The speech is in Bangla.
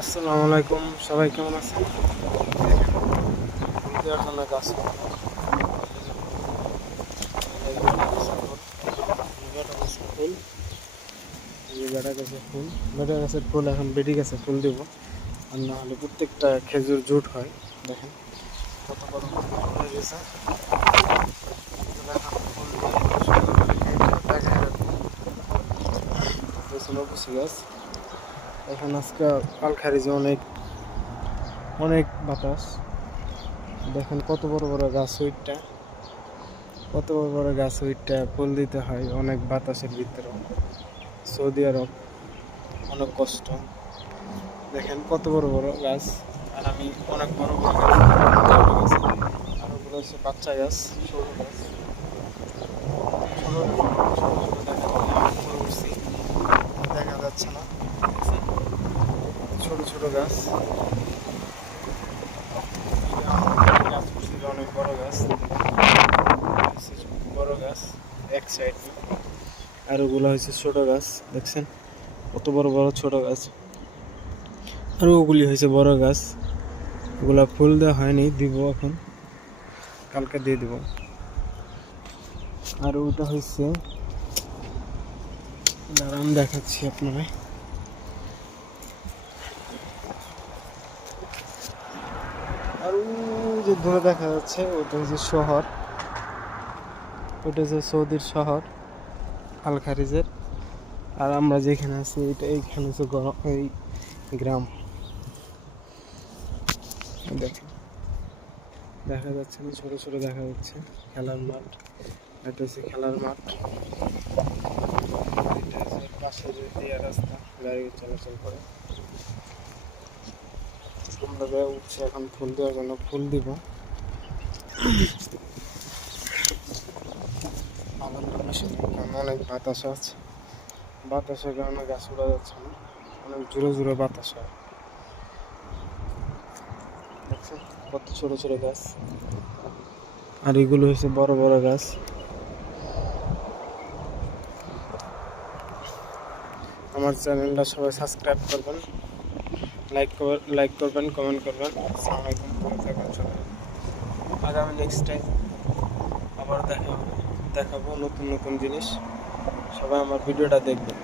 আসসালামু আলাইকুম, সবাই কেমন আছেন? ফুল দেওয়ার জন্য গাছ ফুল, বেটা গাছের ফুল এখন বেটি গাছে ফুল দেবো। আর না হলে প্রত্যেকটা খেজুর জুট হয়। দেখেন কত বড় ফুল হয়ে গেছে। গাছ এখন আজকে পালখারিজে অনেক অনেক বাতাস। দেখেন কত বড় বড় গাছ ওইটা, কত বড় বড় গাছ ওইটা ফুল দিতে হয় অনেক বাতাসের ভিতরে। সৌদি আরব অনেক কষ্ট। দেখেন কত বড় বড় গাছ, আর আমি অনেক বড় বড় গাছ। আর ওগুলো হচ্ছে বাচ্চা গাছ, সরু গাছ। দেখা যাচ্ছে না, ছোট ছোট গাছ। অনেক বড় গাছ, বড় গাছ এক সাইড, আর ওগুলো হচ্ছে ছোট গাছ। দেখছেন কত বড় বড় ছোট গাছ, আর ওগুলি হয়েছে বড় গাছ। ওগুলা ফুল দেওয়া হয়নি, দিব এখন, কালকে দিয়ে দিব। আর ওটা হয়েছে, দাঁড়ান দেখাচ্ছি আপনারা। আর যে দূরে দেখা যাচ্ছে ওটা হচ্ছে শহর, ওটা হচ্ছে সৌদির শহর আল খারিজের। আর আমরা যেখানে আছি এটা এইখানে হচ্ছে এই গ্রাম। দেখেন দেখা যাচ্ছে না, ছোট ছোট দেখা যাচ্ছে খেলার মাঠ। এটা হচ্ছে খেলার মাঠ, এটা হচ্ছে পাশের দেয়া রাস্তা, গাড়ি চলাচল করে। আমরা উঠছি এখন ফুল দেওয়ার জন্য, ফুল দিব। আমার কারণে অনেক বাতাস আছে, বাতাসের কারণে গাছ উড়া যাচ্ছে না, অনেক জোরে জোরে বাতাস হয়। দেখছেন কত ছোট ছোট গাছ, আর এগুলো হচ্ছে বড় বড় গাছ। আমার চ্যানেলটা সবাই সাবস্ক্রাইব করবেন, লাইক করবেন, কমেন্ট করবেন। আসসালামু আলাইকুম, ভালো থাকবেন সবাই। আগামী নেক্সট টাইম আবার দেখাবো নতুন নতুন জিনিস। সবাই আমার ভিডিওটা দেখবেন।